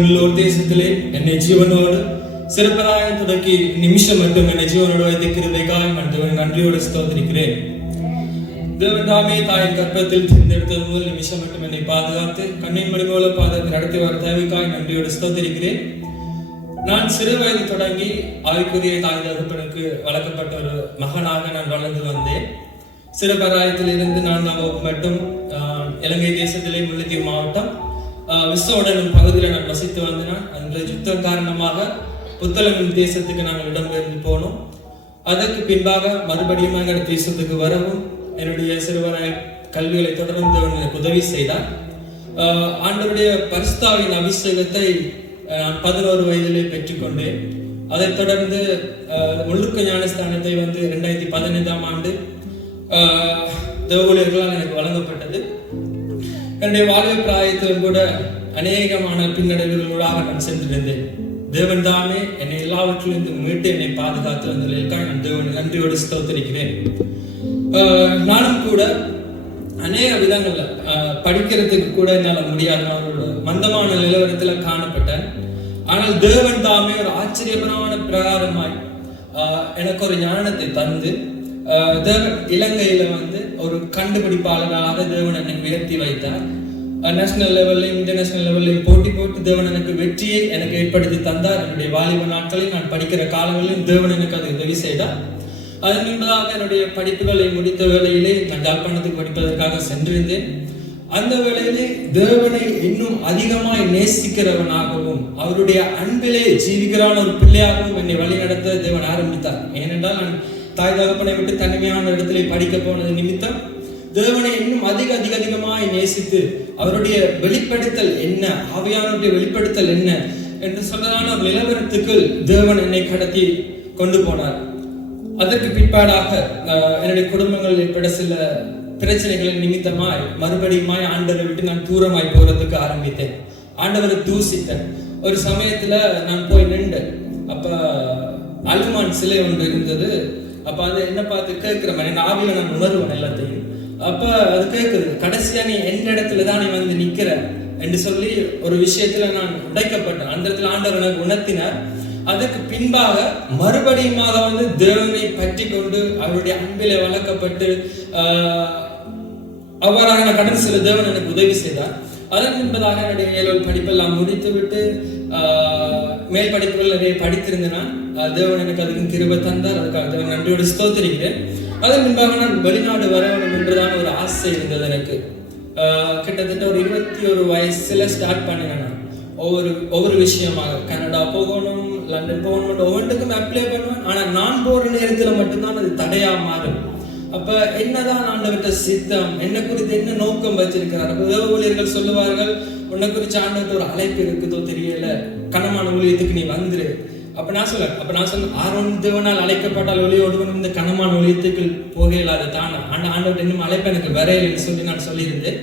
ஜீவனுள்ளோர் தேசத்திலே என்னை ஜீவனோடு சிறப்பதாய தொடக்கி நிமிஷம் மட்டும் என்னை ஜீவனோடு வைத்து கிருபைக்காய் நன்றியோடு ஸ்தோத்திரிக்கிறேன். தேவன் தாமே தாயின் கற்பத்தில் தேர்ந்தெடுத்தது முதல் நிமிஷம் மட்டும் என்னை பாதுகாத்து கண்ணின் மணி போல பாதத்தில் நடத்தி வர தேவைக்காய் நன்றியோடு ஸ்தோத்திரிக்கிறேன். நான் சிறு வயது தொடங்கி ஆவிக்குரிய தாய் தகப்பனுக்கு வளர்க்கப்பட்ட ஒரு மகனாக நான் வளர்ந்து வந்தேன். சிறுபராயத்தில் இருந்து 4ஆம் வகுப்பு மட்டும் இலங்கை தேசத்திலே முல்லைத்தீவு மாவட்டம் விஸ்வவுடன் பகுதியில் நான் வசித்து வந்தேன். அந்த யுத்தம் காரணமாக புத்தளம் தேசத்துக்கு நாங்கள் இடம்பெயர்ந்து போனோம். அதற்கு பின்பாக மறுபடியும் எங்கள் தேசத்துக்கு வரவும் என்னுடைய சிறுவராய கல்விகளை தொடர்ந்து எனக்கு உதவி செய்தார். ஆண்டவருடைய பரிசுத்தாவின் அபிஷேகத்தை நான் 11 வயதிலே பெற்றுக்கொண்டேன். அதைத் தொடர்ந்து முழுக்க ஞானஸ்தானத்தை 2015ஆம் ஆண்டு தேவஊழியர்களால் எனக்கு வழங்கப்பட்டது. என்னுடைய வாழ்வை பிராயத்திலும் கூட அநேகமான பின்னடைவுகளோடாக நான் சென்றிருந்தேன். தேவன் தாமே என்னை எல்லாவற்றிலிருந்து மீட்டு என்னை பாதுகாத்து வந்ததற்காக நான் தேவனை நன்றியோடு ஸ்தோத்திரிக்கிறேன். நானும் கூட அநேக விதங்கள்ல படிக்கிறதுக்கு கூட என்னால் முடியாத மந்தமான நிலவரத்தில் காணப்பட்டேன். ஆனால் தேவன் தாமே ஒரு ஆச்சரியமான பிரகாரமாய் எனக்கு ஒரு ஞானத்தை தந்து தேவன் இலங்கையில ஒரு கண்டுபிடிப்பாளராக தேவன் என்னை உயர்த்தி வைத்தார். நேஷனல் லெவல்லையும் இன்டர்நேஷனல் லெவல்லையும் போட்டி போட்டு தேவன் எனக்கு வெற்றியை எனக்கு ஏற்படுத்தி தந்தார். என்னுடைய வாலிப நாட்களில் நான் படிக்கிற காலங்களிலும் தேவன் எனக்கு அதை உதவி செய்தார். அதன் முன்பதாக என்னுடைய படிப்புகளை முடித்த வேளையிலே நான் யாழ்ப்பாணத்துக்கு படிப்பதற்காக சென்றிருந்தேன். அந்த வேளையிலே தேவனை இன்னும் அதிகமாய் நேசிக்கிறவனாகவும் அவருடைய அன்பிலே ஜீவிக்கிறான ஒரு பிள்ளையாகவும் என்னை வழி நடத்த தேவன் ஆரம்பித்தார். ஏனென்றால் நான் தாய் தகப்பனை விட்டு தனிமையான இடத்திலே படிக்க போனது நிமித்தம் தேவனை இன்னும் அதிகமாய் நேசித்து அவருடைய வெளிப்படுத்தல் என்ன, ஆவியானவருடைய வெளிப்படுத்தல் என்ன என்று சொல்லதான ஒரு நிலவரத்துக்கு தேவன் என்னை கடத்தி கொண்டு போனார். அதற்கு பிற்பாடாக என்னுடைய குடும்பங்கள் ஏற்பட சில பிரச்சனைகளின் நிமித்தமாய் மறுபடியும் ஆண்டவரை விட்டு நான் தூரமாய் போறதுக்கு ஆரம்பித்தேன். ஆண்டவரை தூசித்தேன். ஒரு சமயத்துல நான் போய் நின்றேன். அப்ப அலுமான் சிலை ஒன்று இருந்தது. அப்ப அது என்ன பார்த்து கேட்கிற மாதிரி என் ஆவியில நான் உணர்வேன் எல்லாத்தையும். அப்ப அது கேட்குது, கடைசியா நீ எந்த இடத்துல தான் நீ நிக்கிற என்று சொல்லி ஒரு விஷயத்துல நான் உடைக்கப்பட்டேன். அந்த இடத்துல ஆண்டவர் எனக்கு உணர்த்தினார். அதுக்கு பின்பாக மறுபடியும் தேவனை பற்றி கொண்டு அவருடைய அன்பிலே வளர்க்கப்பட்டு அவ்வாறாக நான் கடந்து செல்ல தேவன் எனக்கு உதவி செய்தார். அதன் பின்பதாக என்னுடைய ஏழு படிப்பெல்லாம் முடித்து விட்டு மேல் படிப்புகள் நிறைய படித்திருந்தேன். தேவன் எனக்கு அதுக்கும் கிருபை தந்தார். அதுக்காக தேவன் நன்றியோடு ஸ்தோத்திரிக்கிறேன். அதன் பின்பாக நான் வெளிநாடு வர வேண்டும் என்றுதான் ஒரு ஆசை இருந்தது எனக்கு. கிட்டத்தட்ட ஒரு 21 வயசுல ஸ்டார்ட் பண்ணினேன். நான் ஒவ்வொரு விஷயமாக கனடா போகணும், லண்டன் போகணும், ஒவ்வொன்றுக்கும் அப்ளை பண்ணுவேன். ஆனா நான் போற நேரத்துல மட்டும்தான் அது தடையா மாறும். அப்ப என்னதான் ஆண்டவர்கிட்ட சித்தம், என்ன குறித்து என்ன நோக்கம் வச்சிருக்கிறார். உதவ ஊழியர்கள் சொல்லுவார்கள், உன்னை குறித்து ஆண்டவர்கிட்ட ஒரு அழைப்பு இருக்குதோ தெரியல, கனமான ஊழியத்துக்கு நீ வந்துரு. அப்ப நான் சொன்னேன் ஆரோன் தேவனால் அழைக்கப்பட்டால் ஒளியோடுவன் இந்த கனமான ஊழியத்துக்கு போக இல்லாத தானே ஆண்டவர்கிட்ட இன்னும் அழைப்பு எனக்கு வரையில்லைன்னு சொல்லி நான் சொல்லியிருந்தேன்.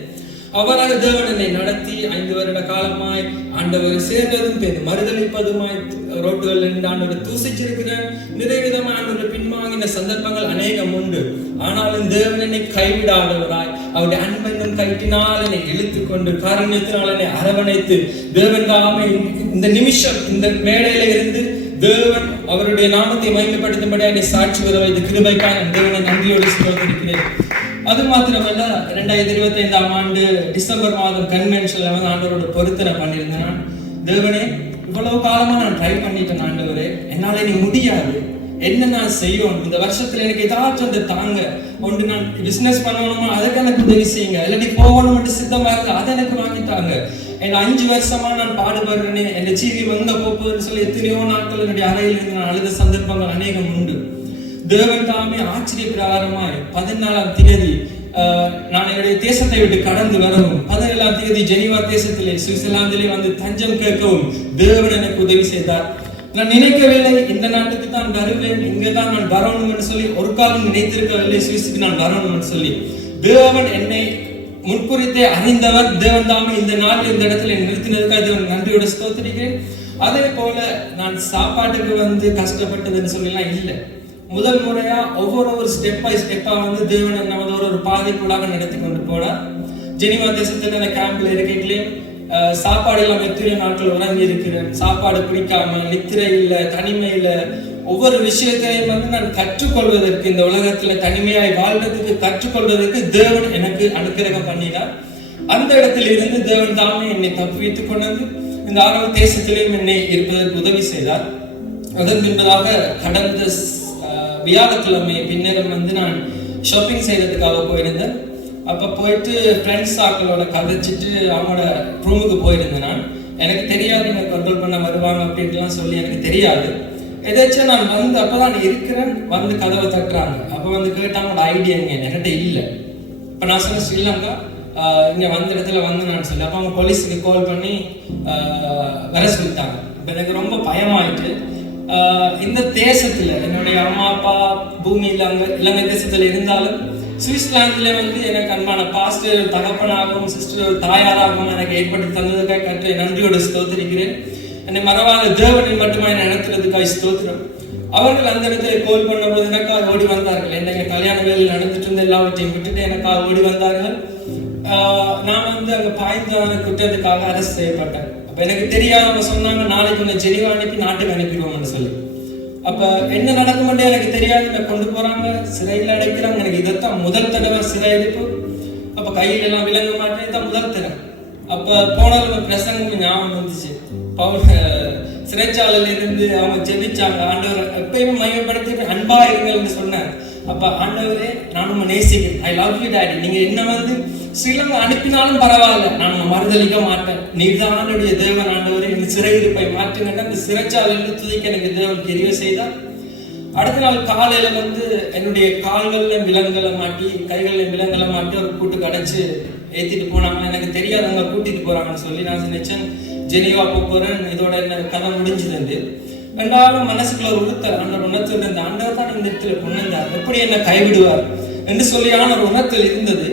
அவராக தேவன் என்னை நடத்தி 5 வருட காலமாய் ஆண்டவர் சேர்ந்ததும் மறுதளிப்பதுமாய் ரோட்டுகள் இருந்து ஆண்டவரை தூசிச்சிருக்கிறேன். நிறைய விதமாக ஆண்டவரை பின்வாங்கின சந்தர்ப்பங்கள் அநேகம் உண்டு. ஆனாலும் தேவன் என்னை கைவிடாதவராய் அவருடைய அன்பென்னும் கைட்டினால் என்னை இழுத்து கொண்டு காரண்யத்தினால் என்னை அரவணைத்து தேவன் தாமே இந்த நிமிஷம் இந்த மேடையில இருந்து தேவன் அவருடைய நாமத்தை மகிமைப்படுத்தும்படி என்னை சாட்சி பெற வைத்து கிருபைக்காக தேவனை நன்றியோடு ஸ்தோத்திரிக்கிறேன். அது மாத்திரமல்ல 2025ஆம் ஆண்டு டிசம்பர் மாதம் கன்வென்ஷன்ல ஆண்டவரோட பொருத்தனை பண்ணியிருந்தேன். தேவனே, இவ்வளவு காலமா நான் ட்ரை பண்ணிட்டேன் ஆண்டவரே, என்னால நீ முடியாது, என்ன நான் செய்யணும், இந்த வருஷத்துல எனக்கு ஏதாச்சும் தாங்க, ஒன்று நான் பிசினஸ் பண்ணணுமா அதுக்கு எனக்கு உதவி செய்யுங்க, இல்லாட்டி போகணும் சித்தமா இருக்கு அதை எனக்கு வாங்கித்தாங்க. என் 5 வருஷமா நான் பாடுபடுறேனே, என் ஜீவி எங்க போகுதுன்னு சொல்லி எத்தனையோ நாட்கள் என்னுடைய அறையில் இருந்து நான் அழுத சந்தர்ப்பங்கள் அநேகம் உண்டு. தேவன் தாமே ஆச்சரிய பிரகாரமாய் 14ஆம் தேதி நான் என்னுடைய தேசத்தை விட்டு கடந்து வரவும், 17ஆம் தேதி ஜெனீவா தேசத்திலே சுவிட்சர்லாந்திலே தஞ்சம் கேட்கவும் தேவன் எனக்கு உதவி செய்தார். நான் நினைக்கவில்லை இந்த நாட்டுக்கு தான் வருவேன், இங்கதான் நான் வரணும்னு சொல்லி ஒரு காலம் நினைத்திருக்கவில்லை சுவிஸுக்கு நான் வரணும்னு சொல்லி. தேவன் என்னை முன்குறித்தே அறிந்தவர். தேவன் தாமே இந்த நாள் இந்த இடத்துல நிறுத்தினதுக்காக தேவன் நன்றியோட ஸ்தோத்திரிக்கிறேன். அதே போல நான் சாப்பாட்டுக்கு கஷ்டப்பட்டதுன்னு சொல்லலாம் இல்லை. முதல் முறையா ஒவ்வொரு ஸ்டெப் பை ஸ்டெப்பா தேவன் நமது ஒரு பாதைக்குள்ளாக நடத்தி கொண்டு போனார். ஜெனீவா தேசத்துல அந்த கேம்ப்ல இருக்கையிலே சாப்பாடு எல்லாம் எத்தனை நாட்கள் உறங்கி இருக்கிறேன், சாப்பாடு பிடிக்காம, நித்திரை இல்லை, தனிமையில, ஒவ்வொரு விஷயத்தையும் நான் கற்றுக்கொள்வதற்கு, இந்த உலகத்துல தனிமையாய் வாழ்றதுக்கு கற்றுக்கொள்வதற்கு தேவன் எனக்கு அனுக்கிரகம் பண்ணினார். அந்த இடத்துல இருந்து தேவன் தாமே என்னை தப்புவித்துக் கொண்டது. இந்த ஆரம்ப தேசத்திலேயும் என்னை இருப்பதற்கு உதவி செய்தார். அதன் பின்பதாக கடந்த வியாழக்கிழமை பின்னரும் நான் ஷாப்பிங் செய்யறதுக்காக போயிருந்தேன். அப்ப போயிட்டு ஃப்ரெண்ட்ஸ் ஆக்களோட கதைச்சிட்டு அவங்களோட ரூமுக்கு போயிருந்தேன். நான் எனக்கு தெரியாது எனக்கு கண்ட்ரோல் பண்ண வருவாங்க அப்படின்ட்டுலாம் சொல்லி எனக்கு தெரியாது. ஏதாச்சும் நான் வந்து அப்பதான் இருக்கிறேன், வந்து கதவை தட்டுறாங்க. அப்ப வந்து கேட்டாங்க ஐடியா என்கிட்ட இல்லை. இப்ப நான் சொன்ன ஸ்ரீலங்கா இங்க வந்த இடத்துல வந்து நான் சொல்லி அப்ப அவங்க போலீஸுக்கு கால் பண்ணி வர சொல்லிட்டாங்க. இப்ப எனக்கு ரொம்ப பயமாயிட்டு, இந்த தேசத்துல என்னுடைய அம்மா அப்பா பூமி இலங்கை தேசத்துல இருந்தாலும் சுவிட்சர்லாந்துல வந்து எனக்கு அன்பான பாஸ்டர் தகப்பனாகவும் சிஸ்டர் தாயாராகவும் எனக்கு ஏற்படுத்தி தந்ததுக்காக கற்று நன்றியோடு ஸ்தோத்திரிக்கிறேன். என்னை மறவாத தேவனை மட்டுமா என்னை நடத்துறதுக்காக ஸ்தோத்திரம். அவர்கள் அந்த இடத்துல கோல் பண்ணும்போது எனக்காக ஓடி வந்தார்கள். என்னங்க கல்யாண வேலையில் நடந்துட்டு இருந்த எல்லாவற்றையும் விட்டுட்டு எனக்காக ஓடி வந்தார்கள். நான் வந்து அங்க பாய்ந்தான குற்றத்துக்காக அரெஸ்ட் செய்யப்பட்டேன். அப்ப எனக்கு தெரியாதவங்க சொன்னாங்க நாளைக்கு உன்னை ஜெனிவா அனுப்பி நாட்டுக்கு அனுப்பிடுவோம்னு சொல்லி. அப்ப என்ன நடக்கும்னு எனக்கு தெரியாது. என்னை கொண்டு போறாங்க, சிறையில் அடைக்கிறாங்க. எனக்கு இதைத்தான் முதல் தடவை சிறை அடைப்பு. அப்ப கையில எல்லாம் விளங்க மாட்டேன், தான் முதல் தடவை. அப்ப போனாலும் பிரசங்கம் ஞாபகம் வந்துச்சு. சிறைச்சாலையில இருந்து அவங்க ஜெபிச்சாங்க, ஆண்டவர் எப்பயுமே மையப்படுத்தி அன்பா இருங்கள்னு சொன்னாங்க. அப்ப ஆண்டவரே நான் உங்க நேசிக்கிறேன், ஐ லவ் யூ டாடி, நீங்க என்ன வந்து ஸ்ரீலங்கா அனுப்பினாலும் பரவாயில்ல, நான் மறுதளிக்க மாட்டேன், நீர்தானுடைய தேவன் ஆண்டவரே, இந்த சிறையிருப்பை மாற்றுங்கன்னா அந்த சிறைச்சாலையிலிருந்து துதிக்க எனக்கு தேவன் தெரிய செய்தார். அடுத்த நாள் காலையில வந்து என்னுடைய கால்கள்ல விலங்குகளை மாட்டி கைகள்ல விலங்குகளை மாட்டி ஒரு கூட்டு கடைச்சு ஏத்திட்டு போனாங்க. எனக்கு தெரியாதவங்க கூட்டிட்டு போறாங்கன்னு சொல்லி நான் நினைச்சேன் ஜெனிவா போறேன், இதோட என்ன கதை முடிஞ்சது. ரெண்டாலும் மனசுக்குள்ள ஒரு உறுத்தல், அந்த உணர்த்தல் இருந்த ஆண்டவர் தான் இந்த இடத்துல கொண்டார், எப்படி என்ன கைவிடுவார் என்று சொல்லியான ஒரு உணர்த்தல் இருந்தது.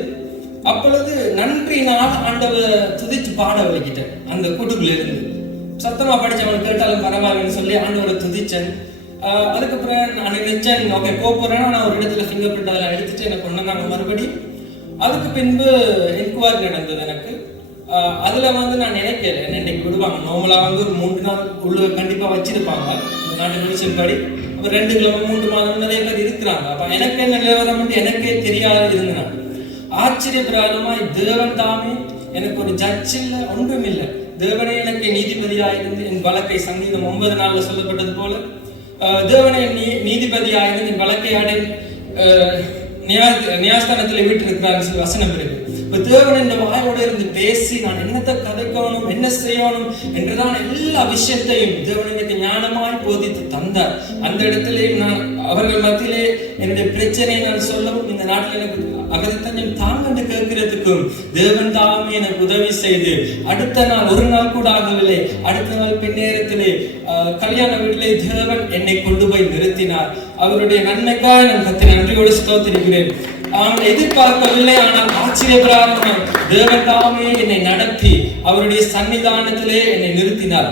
அப்பொழுது நன்றினால் ஆண்டவர் துதிச்சு பாட வைக்கிட்டேன். அந்த கூட்டுக்குள்ள இருந்து சத்தமா படிச்சவனை கேட்டாலும் பரவாயில்லன்னு சொல்லி ஆண்டவரை துதிச்சேன். அதுக்கப்புறம் நான் நினைச்சேன் ஓகே போறேன்னா நான் ஒரு இடத்துல ஃபிங்கர் பிரிண்ட் அதெல்லாம் எடுத்துட்டு எனக்கு கொண்டாங்க மறுபடியும். அதுக்கு பின்பு என்கொயரி நடந்தது எனக்கு. அதுல வந்து நான் நினைக்கல என்ன இன்னைக்கு விடுவாங்க. நார்மலா வந்து ஒரு 3 நாள் உள்ள கண்டிப்பா வச்சிருப்பாங்க இந்த நாட்டு மினிஷன் படி. ஒரு 2 கிழமை 3 மாதம் நிறைய பேர் இருக்கிறாங்க. அப்ப எனக்கு என்ன நிலவரம் எனக்கே தெரியாது இருந்தேன். ஆச்சரியப்பிரகாரமாய் தேவன் தாமே எனக்கு ஒரு ஜட்ஜ் இல்லை, ஒன்றும் இல்லை. தேவனே எனக்கு நீதிபதியாயிருந்து என் வழக்கை சங்கீதம் 9 நாள்ல சொல்லப்பட்டது போல தேவனே நீதிபதியாயிருந்து என் வழக்கை அடை நியாயஸ்தானத்தில் வீட்டு இருக்கிறார் சொல்லி வசனம் இருக்கு. இப்ப தேவன் இந்த வாயோட இருந்து பேசி நான் என்னத்தை கதைக்கணும் என்ன செய்யணும் என்றுதான் எல்லா விஷயத்தையும் தேவன் எனக்கு ஞானமாய் போதித்து தந்தார். அந்த இடத்திலே நான் அவர்கள் மத்தியிலே என்னுடைய பிரச்சனையை நான் சொல்லவும் இந்த நாட்டில் எனக்கு அகதித்தஞ்சம் தாங்க என்று கேட்கிறதுக்கும் தேவன் தாமே எனக்கு உதவி செய்து அடுத்த நாள் ஒரு நாள் கூட ஆகவில்லை, அடுத்த நாள் பின்னேரத்திலே கல்யாண வீட்டிலே தேவன் என்னை கொண்டு போய் நிறுத்தினார். அவருடைய நன்மைக்காக நான் கர்த்தரை நன்றியோடு ஸ்தோத்திரிக்கிறேன். அவன் எதிர்பார்க்கவில்லை, ஆனால் ஆச்சரியப்பிரகாரமாய் தேவன் தாமே என்னை நடத்தி அவருடைய சன்னிதானத்திலே என்னை நிறுத்தினார்.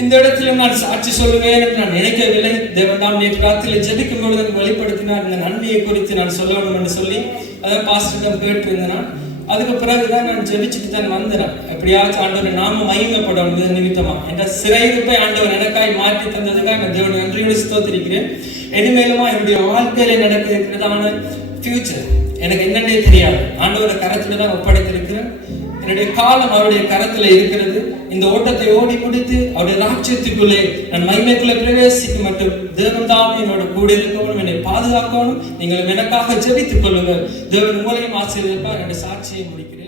இந்த இடத்துல நான் சாட்சி சொல்லுவேன் என்று நான் நினைக்கவில்லை. தேவன் தாம் நேற்று ராத்திரியில் ஜெபிக்கும் பொழுது வெளிப்படுத்தினார் இந்த நன்மையை குறித்து நான் சொல்லணும் என்று சொல்லி அதான் பாஸ்டரிடம் கேட்டிருந்தேன். அதுக்கு பிறகுதான் நான் ஜெபிச்சுட்டு தான் வந்தேன். எப்படியாச்சும் ஆண்டவர் நாம மகிமைப்படும் நிமித்தமா என்ற சிறையிருப்பை ஆண்டவர் எனக்காய் மாற்றி தந்ததுக்காக நான் தேவனை நன்றியோடு ஸ்தோத்திரிக்கிறேன். இனிமேலுமா என்னுடைய வாழ்க்கையில நடக்க இருக்கிறதான ஃபியூச்சர் எனக்கு என்னன்னே தெரியாது. ஆண்டவரோட கரத்துல தான் ஒப்படைத்திருக்கிறேன். என்னுடைய காலம் அவருடைய கரத்துல இருக்கிறது. இந்த ஓட்டத்தை ஓடி முடித்து அவருடைய ராஜ்யத்துக்குள்ளே நான் மகிமைக்குள்ளே பிரவேசிக்க மட்டும் தேவன் தாமே என்னோட கூட இருக்கணும், என்னை பாதுகாக்கணும். நீங்கள் எனக்காக ஜெபித்துக் கொள்ளுங்கள். தேவன் மூலையும் ஆசீர்வதிப்பார். என்னுடைய சாட்சியை முடிக்கிறேன்.